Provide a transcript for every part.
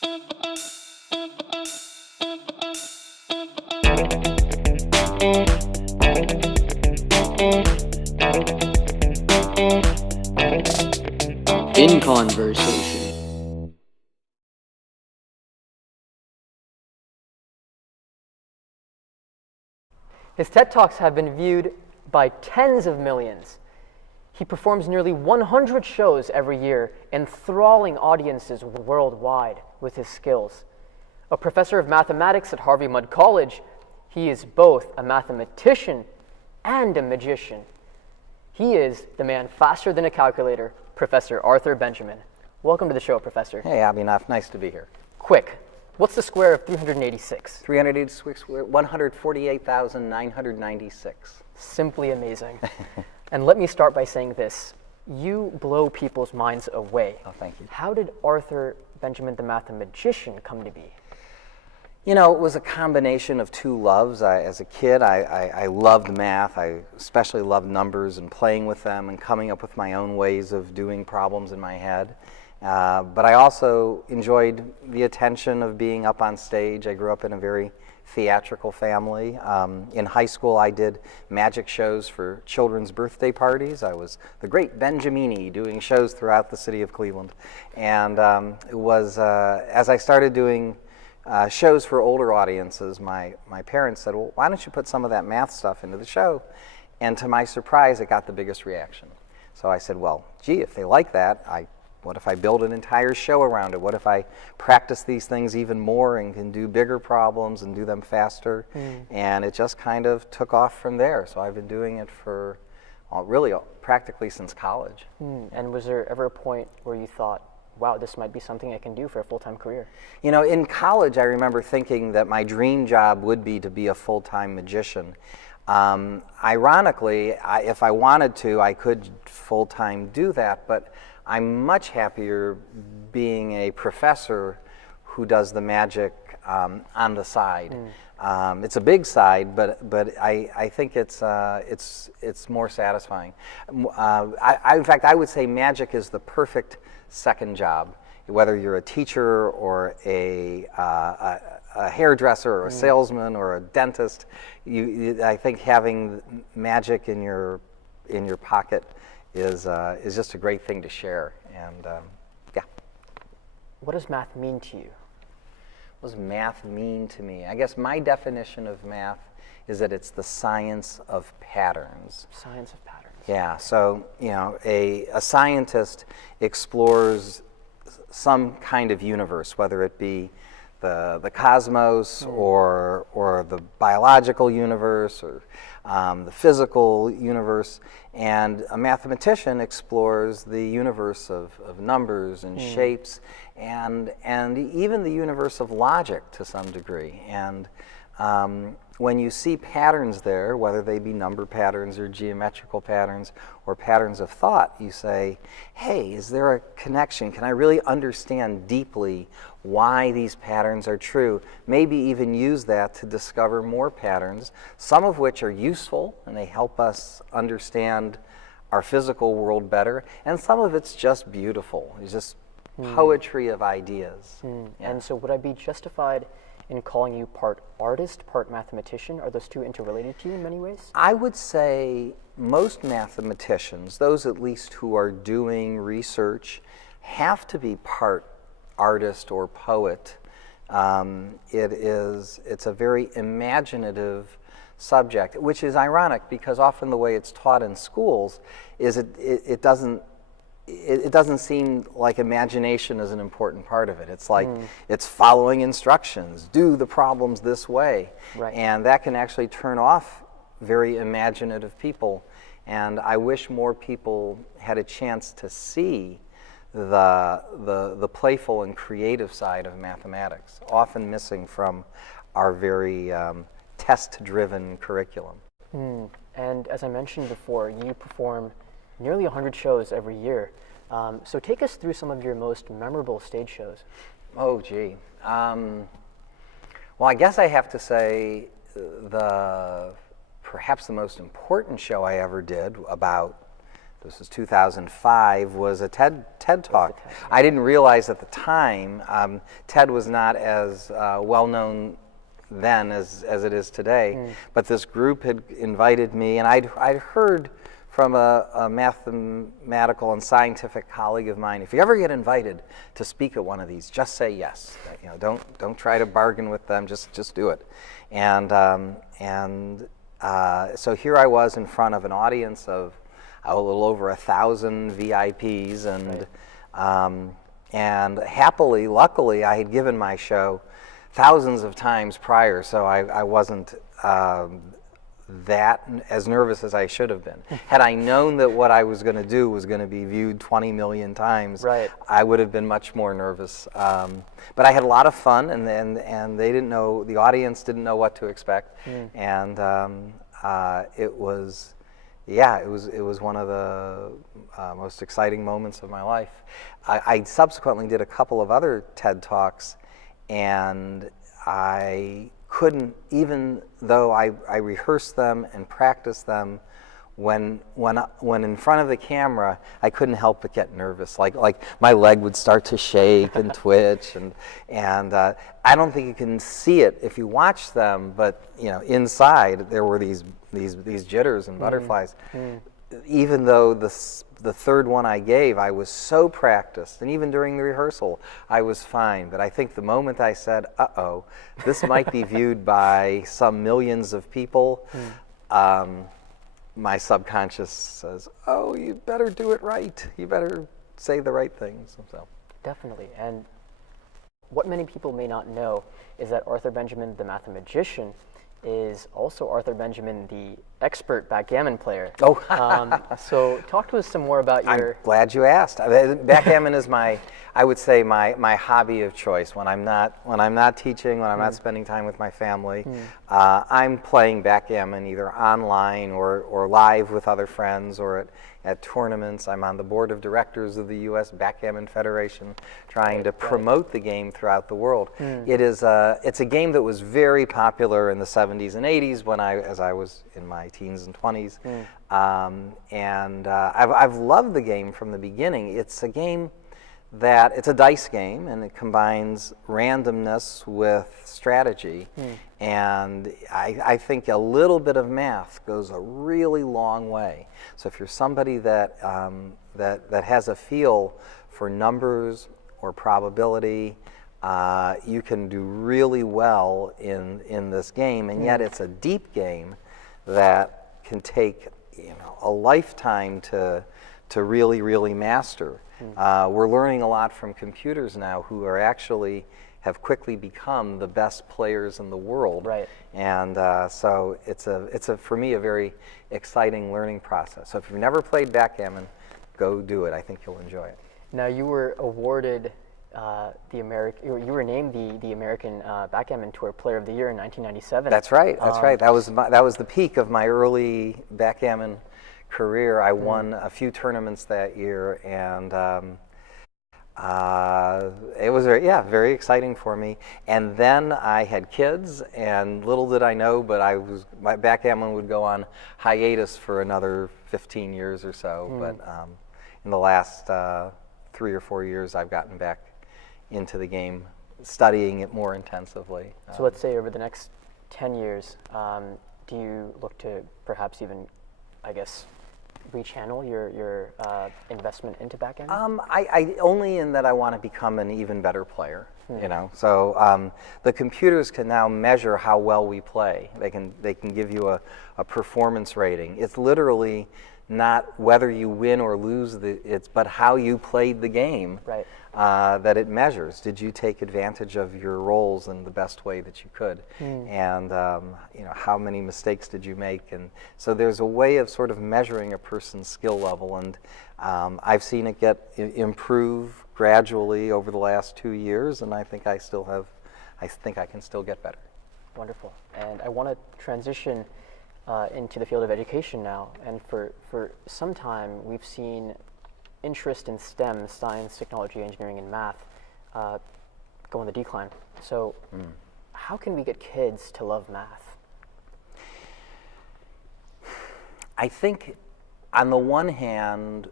In conversation. His TED Talks have been viewed by tens of millions. He performs nearly 100 shows every year, enthralling audiences worldwide with his skills. A professor of mathematics at Harvey Mudd College, he is both a mathematician and a magician. He is the man faster than a calculator, Professor Arthur Benjamin. Welcome to the show, Professor. Hey, Abhinav, nice to be here. Quick, what's the square of 386? 386, 148,996. Simply amazing. And let me start by saying this. You blow people's minds away. Oh, thank you. How did Arthur Benjamin the Mathematician come to be? You know, it was a combination of two loves. As a kid, I loved math. I especially loved numbers and playing with them and coming up with my own ways of doing problems in my head. But I also enjoyed the attention of being up on stage. I grew up in a very theatrical family. In high school, I did magic shows for children's birthday parties. I was the great Benjamini doing shows throughout the city of Cleveland. And it was, as I started doing shows for older audiences, my parents said, well, why don't you put some of that math stuff into the show? And to my surprise, it got the biggest reaction. So I said, well, gee, if they like that, what if I build an entire show around it? What if I practice these things even more and can do bigger problems and do them faster? And it just kind of took off from there. So I've been doing it for really practically since college. And was there ever a point where you thought, wow, this might be something I can do for a full-time career? You know, in college, I remember thinking that my dream job would be to be a full-time magician. Ironically, if I wanted to, I could full-time do that, but I'm much happier being a professor who does the magic on the side. It's a big side, but I think it's more satisfying. In fact, I would say magic is the perfect second job. Whether you're a teacher or a hairdresser or a salesman or a dentist, I think having magic in your pocket is just a great thing to share. And yeah. What does math mean to you? What does math mean to me? I guess my definition of math is that it's the science of patterns. Science of patterns. Yeah, so you know, a scientist explores some kind of universe, whether it be the cosmos or the biological universe or the physical universe, and a mathematician explores the universe of numbers and shapes and even the universe of logic to some degree. And when you see patterns there, whether they be number patterns or geometrical patterns or patterns of thought, you say, hey, is there a connection? Can I really understand deeply why these patterns are true? Maybe even use that to discover more patterns, some of which are useful and they help us understand our physical world better, and some of it's just beautiful. It's just poetry of ideas. Yeah. And so would I be justified in calling you part artist, part mathematician? Are those two interrelated to you in many ways? I would say most mathematicians, those at least who are doing research, have to be part artist or poet. It's a very imaginative subject, which is ironic because often the way it's taught in schools is it doesn't seem like imagination is an important part of it. It's like it's following instructions, do the problems this way. Right. And that can actually turn off very imaginative people. And I wish more people had a chance to see the playful and creative side of mathematics, often missing from our very test-driven curriculum. And as I mentioned before, you perform nearly 100 shows every year. So take us through some of your most memorable stage shows. Oh, gee. Well, I guess I have to say perhaps the most important show I ever did about this was 2005, was a TED Talk. I didn't realize at the time TED was not as well known then as it is today, but this group had invited me, and I'd heard from a mathematical and scientific colleague of mine, if you ever get invited to speak at one of these, just say yes. You know, don't try to bargain with them. Just do it. And so here I was in front of an audience of a little over 1,000 VIPs, and happily, luckily, I had given my show thousands of times prior, so I wasn't that as nervous as I should have been. Had I known that what I was going to do was going to be viewed 20 million times, I would have been much more nervous. But I had a lot of fun, and they didn't know, the audience didn't know what to expect, and it was one of the most exciting moments of my life. I subsequently did a couple of other TED Talks, and I couldn't, even though I rehearsed them and practiced them, when in front of the camera, I couldn't help but get nervous. Like my leg would start to shake and twitch, and I don't think you can see it if you watch them, but you know, inside there were these jitters and butterflies. Even though the third one I gave, I was so practiced, and even during the rehearsal, I was fine. But I think the moment I said, "Uh-oh, this might be viewed by some millions of people," my subconscious says, "Oh, you better do it right. You better say the right things." So. Definitely. And what many people may not know is that Arthur Benjamin, the mathematician, is also Arthur Benjamin, the expert backgammon player. Oh. So talk to us some more about your... I'm glad you asked. Backgammon is I would say my hobby of choice. When I'm not teaching, when I'm not spending time with my family, I'm playing backgammon either online or live with other friends or at tournaments. I'm on the board of directors of the U.S. Backgammon Federation, trying to promote the game throughout the world. It's a game that was very popular in the 70s and 80s as I was in my teens and 20s, and I've loved the game from the beginning. It's a game that it's a dice game, and it combines randomness with strategy, and I think a little bit of math goes a really long way. So if you're somebody that has a feel for numbers or probability, you can do really well in this game, and yet it's a deep game that can take a lifetime to really master. We're learning a lot from computers now, who are actually have quickly become the best players in the world. Right. And so it's for me a very exciting learning process. So if you've never played backgammon, go do it. I think you'll enjoy it. Now, you were awarded you were named the American Backgammon Tour Player of the Year in 1997. That's right. That's right. That was the peak of my early backgammon career. I won a few tournaments that year, and it was very exciting for me. And then I had kids, and little did I know, but my backgammon would go on hiatus for another 15 years or so. But in the last 3 or 4 years, I've gotten back into the game, studying it more intensively. So let's say over the next 10 years, do you look to perhaps even, I guess, rechannel your investment into backgammon? I only in that I want to become an even better player. So the computers can now measure how well we play. They can give you a performance rating. It's literally not whether you win or lose but how you played the game. Right. That it measures. Did you take advantage of your roles in the best way that you could? And how many mistakes did you make? And so there's a way of sort of measuring a person's skill level, and I've seen it improve gradually over the last 2 years, and I think I can still get better. Wonderful. And I want to transition into the field of education now. And for some time, we've seen interest in STEM, science, technology, engineering, and math, go on the decline. So how can we get kids to love math? I think on the one hand,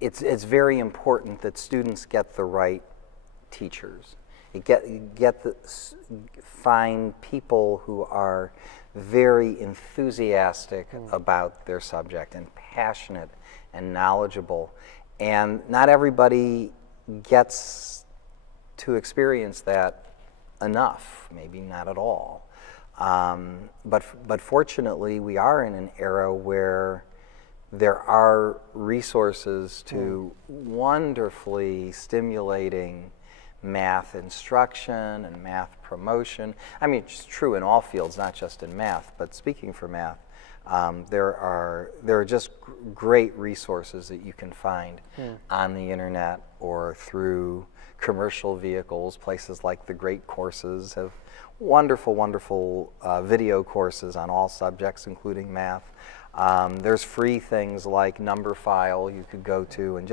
it's very important that students get the right teachers. Find people who are very enthusiastic about their subject and passionate and knowledgeable. And not everybody gets to experience that enough, maybe not at all. But fortunately, we are in an era where there are resources to wonderfully stimulating math instruction and math promotion. I mean, it's true in all fields, not just in math, but speaking for math, there are just great resources that you can find on the internet or through commercial vehicles. Places like the Great Courses have wonderful video courses on all subjects, including math. There's free things like Numberphile you could go to, and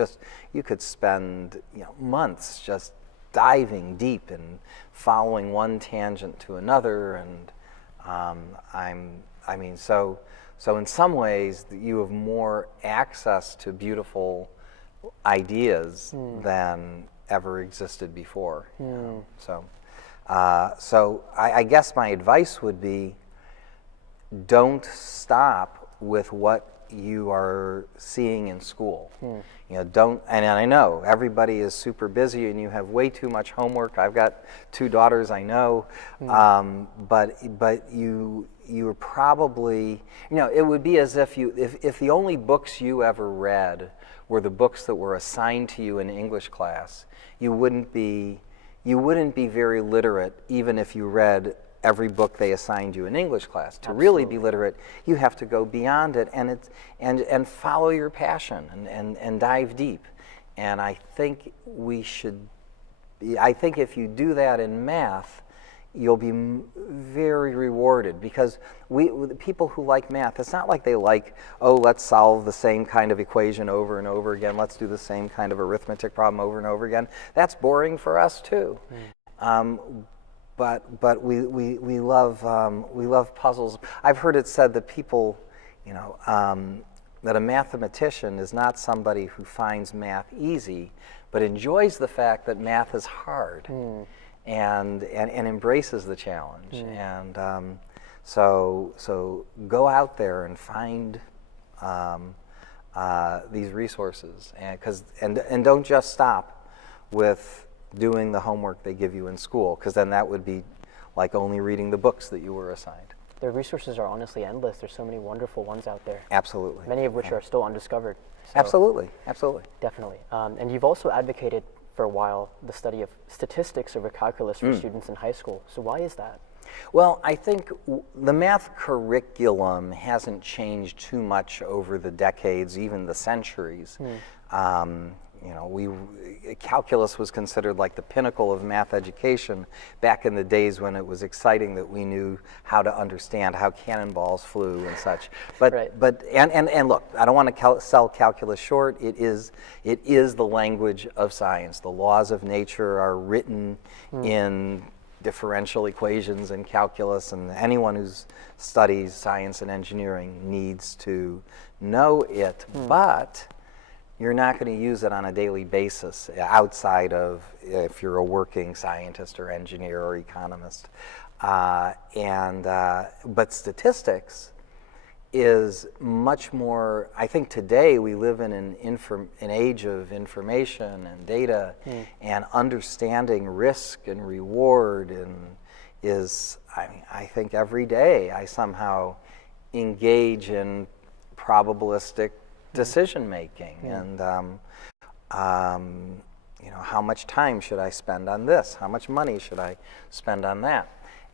you could spend months just diving deep and following one tangent to another. And so in some ways you have more access to beautiful ideas than ever existed before. So I guess my advice would be, don't stop with what you are seeing in school. Don't, and I know everybody is super busy and you have way too much homework. I've got 2 daughters, I know, but you're probably, it would be as if if the only books you ever read were the books that were assigned to you in English class, you wouldn't be very literate even if you read every book they assigned you in English class. To really be literate, you have to go beyond it and follow your passion and dive deep. And I think if you do that in math, you'll be very rewarded, because the people who like math, it's not like they like, let's solve the same kind of equation over and over again, let's do the same kind of arithmetic problem over and over again. That's boring for us too. But we love puzzles. I've heard it said that people, that a mathematician is not somebody who finds math easy, but enjoys the fact that math is hard and embraces the challenge. And so go out there and find these resources, and don't just stop with doing the homework they give you in school, because then that would be like only reading the books that you were assigned. The resources are honestly endless. There's so many wonderful ones out there. Absolutely. Many of which are still undiscovered. So Absolutely. Definitely. And you've also advocated for a while the study of statistics over calculus for students in high school. So why is that? Well, I think the math curriculum hasn't changed too much over the decades, even the centuries. Calculus was considered like the pinnacle of math education back in the days when it was exciting that we knew how to understand how cannonballs flew and such. But look, I don't want to sell calculus short. It is the language of science. The laws of nature are written in differential equations and calculus, and anyone who studies science and engineering needs to know it. But you're not going to use it on a daily basis outside of if you're a working scientist or engineer or economist. But statistics is much more, I think today we live in an age of information and data, and understanding risk and reward I think every day I somehow engage in probabilistic decision making, and how much time should I spend on this? How much money should I spend on that?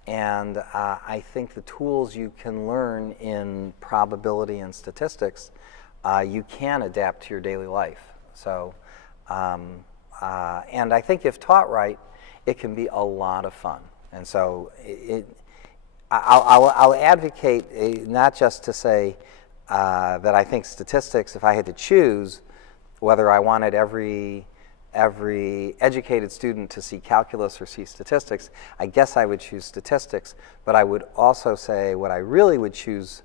And I think the tools you can learn in probability and statistics, you can adapt to your daily life. So, and I think if taught right, it can be a lot of fun. And so I'll advocate not just to say that I think statistics, if I had to choose whether I wanted every every educated student to see calculus or see statistics, I guess I would choose statistics, but I would also say what I really would choose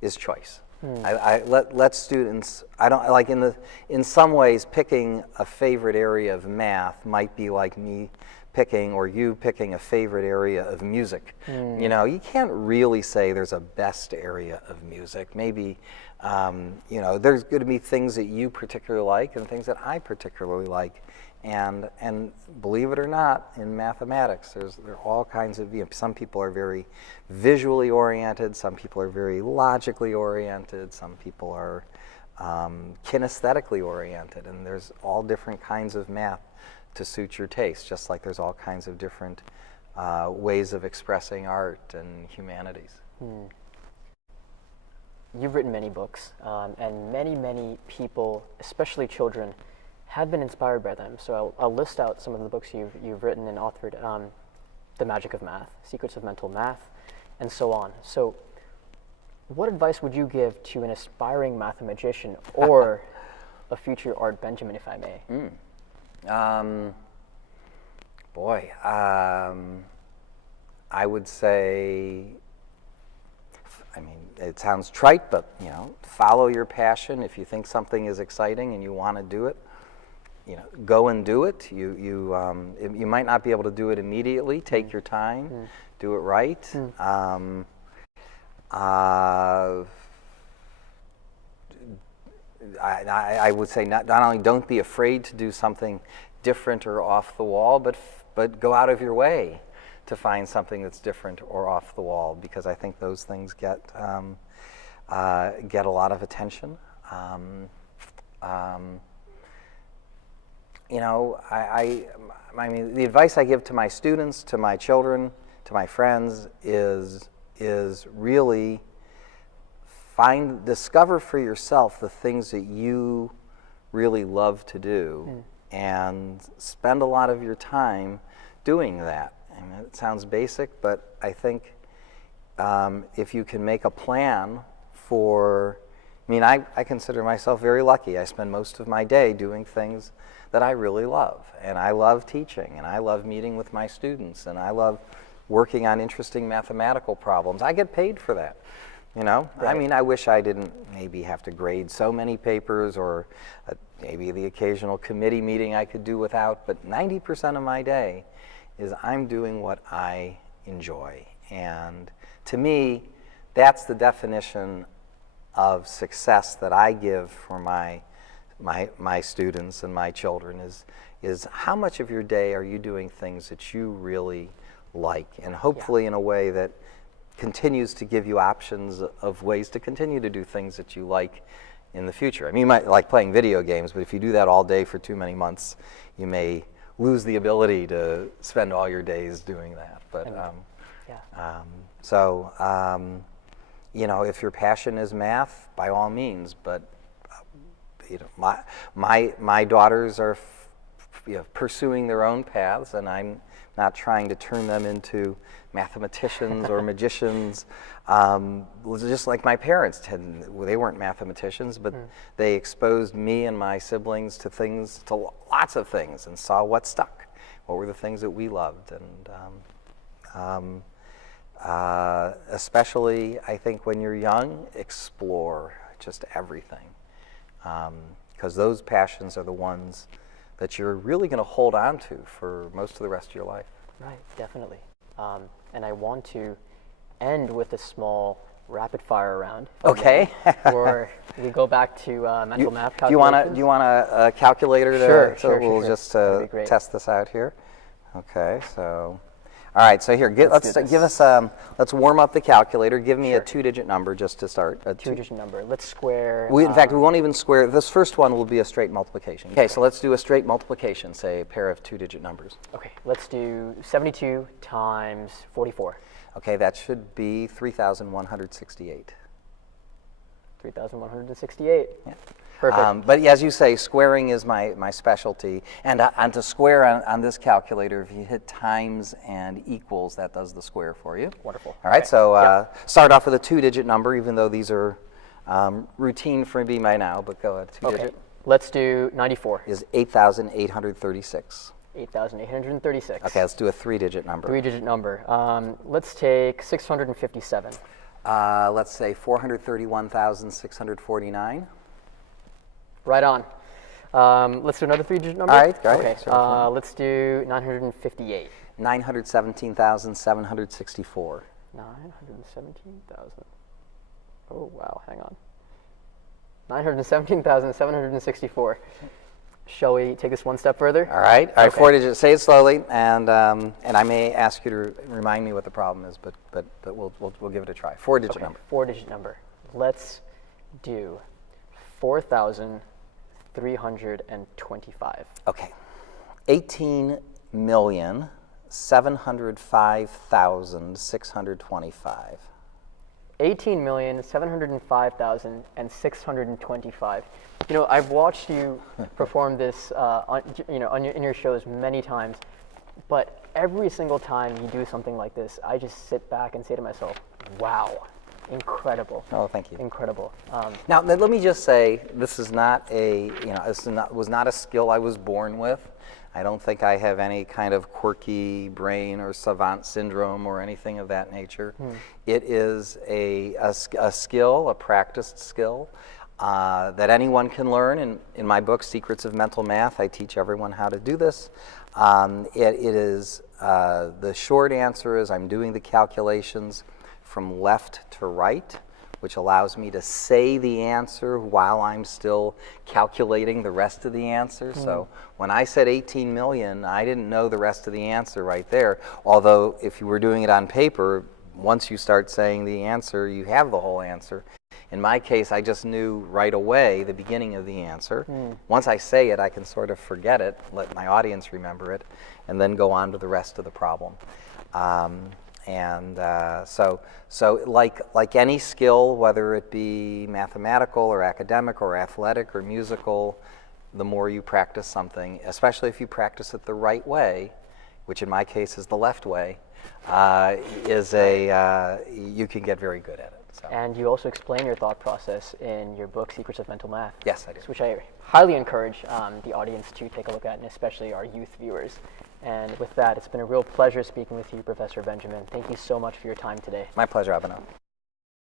is choice. I let students, I don't like in some ways picking a favorite area of math might be like me picking or you picking a favorite area of music. You know, you can't really say there's a best area of music. Maybe, you know, there's going to be things that you particularly like and things that I particularly like. And believe it or not, in mathematics, there are all kinds of, you know, some people are very visually oriented, some people are very logically oriented, some people are kinesthetically oriented, and there's all different kinds of math to suit your taste, just like there's all kinds of different ways of expressing art and humanities. You've written many books, and many people, especially children, have been inspired by them. So I'll list out some of the books you've written and authored: The Magic of Math, Secrets of Mental Math, and so on. So what advice would you give to an aspiring mathematician or a future Art Benjamin, if I may? I would say, I mean, it sounds trite, but, you know, follow your passion. If you think something is exciting and you want to do it, you know, go and do it. You might not be able to do it immediately. Take your time, do it right. I would say not only don't be afraid to do something different or off the wall, but go out of your way to find something that's different or off the wall, because I think those things get a lot of attention. You know, I mean, the advice I give to my students, to my children, to my friends is really discover for yourself the things that you really love to do, and spend a lot of your time doing that. I mean, it sounds basic, but I think if you can make a plan for, I mean, I consider myself very lucky. I spend most of my day doing things that I really love, and I love teaching, and I love meeting with my students, and I love working on interesting mathematical problems. I get paid for that, you know? Right. I mean, I wish I didn't maybe have to grade so many papers, or maybe the occasional committee meeting I could do without, but 90% of my day is I'm doing what I enjoy. And to me, that's the definition of success that I give for my students and my children is how much of your day are you doing things that you really like, and hopefully in a way that continues to give you options of ways to continue to do things that you like in the future. I mean, you might like playing video games, but if you do that all day for too many months, you may lose the ability to spend all your days doing that. But you know, if your passion is math, by all means. But you know, my daughters are pursuing their own paths, and I'm not trying to turn them into mathematicians or magicians. Just like my parents they weren't mathematicians, but they exposed me and my siblings to lots of things, and saw what stuck. What were the things that we loved, and especially I think when you're young, explore just everything, because those passions are the ones that you're really going to hold on to for most of the rest of your life. Right, definitely. And I want to end with a small rapid fire round. Okay. Or we go back to mental math calculations. Do you want a calculator to? Sure. We'll just test this out here. Okay. So, all right. So here, let's warm up the calculator. Give me a two-digit number just to start. A two-digit number. Let's square. In fact, we won't even square. This first one will be a straight multiplication. Okay. So let's do a straight multiplication. Say a pair of two-digit numbers. Okay. Let's do 72 times 44. Okay, that should be 3,168. 3,168. Yeah. Perfect. But as you say, squaring is my specialty. And to square on this calculator, if you hit times and equals, that does the square for you. Wonderful. All right, so start off with a two-digit number, even though these are routine for me by now, but go ahead, two-digit. Okay. Let's do 94. Is 8,836. 8,836. Okay, let's do a 3-digit number. 3-digit number. Let's take 657. Let's say 431,649. Right on. Let's do another 3-digit number. All right, go Okay. ahead. Sure. Let's do 958. 917,764. 917,000. Oh, wow. Hang on. 917,764. Shall we take this one step further? All right. All right. Okay. 4 digits. Say it slowly, and I may ask you to remind me what the problem is, but we'll give it a try. 4-digit number. 4-digit number. Let's do 4,325. Okay. 18,705,625. 18,705,625. You know, I've watched you perform this, in your shows many times, but every single time you do something like this, I just sit back and say to myself, "Wow, incredible!" Oh, thank you. Incredible. Now, let me just say, this is not was not a skill I was born with. I don't think I have any kind of quirky brain or savant syndrome or anything of that nature. It is a skill, a practiced skill that anyone can learn. In my book, Secrets of Mental Math, I teach everyone how to do this. The short answer is I'm doing the calculations from left to right, which allows me to say the answer while I'm still calculating the rest of the answer. So when I said 18 million, I didn't know the rest of the answer right there. Although if you were doing it on paper, once you start saying the answer, you have the whole answer. In my case, I just knew right away the beginning of the answer. Once I say it, I can sort of forget it, let my audience remember it, and then go on to the rest of the problem. So like any skill, whether it be mathematical or academic or athletic or musical, the more you practice something, especially if you practice it the right way, which in my case is the left way, you can get very good at it. So. And you also explain your thought process in your book, Secrets of Mental Math. Yes, I do. Which I highly encourage the audience to take a look at, and especially our youth viewers. And with that, it's been a real pleasure speaking with you, Professor Benjamin. Thank you so much for your time today. My pleasure, Abhinav.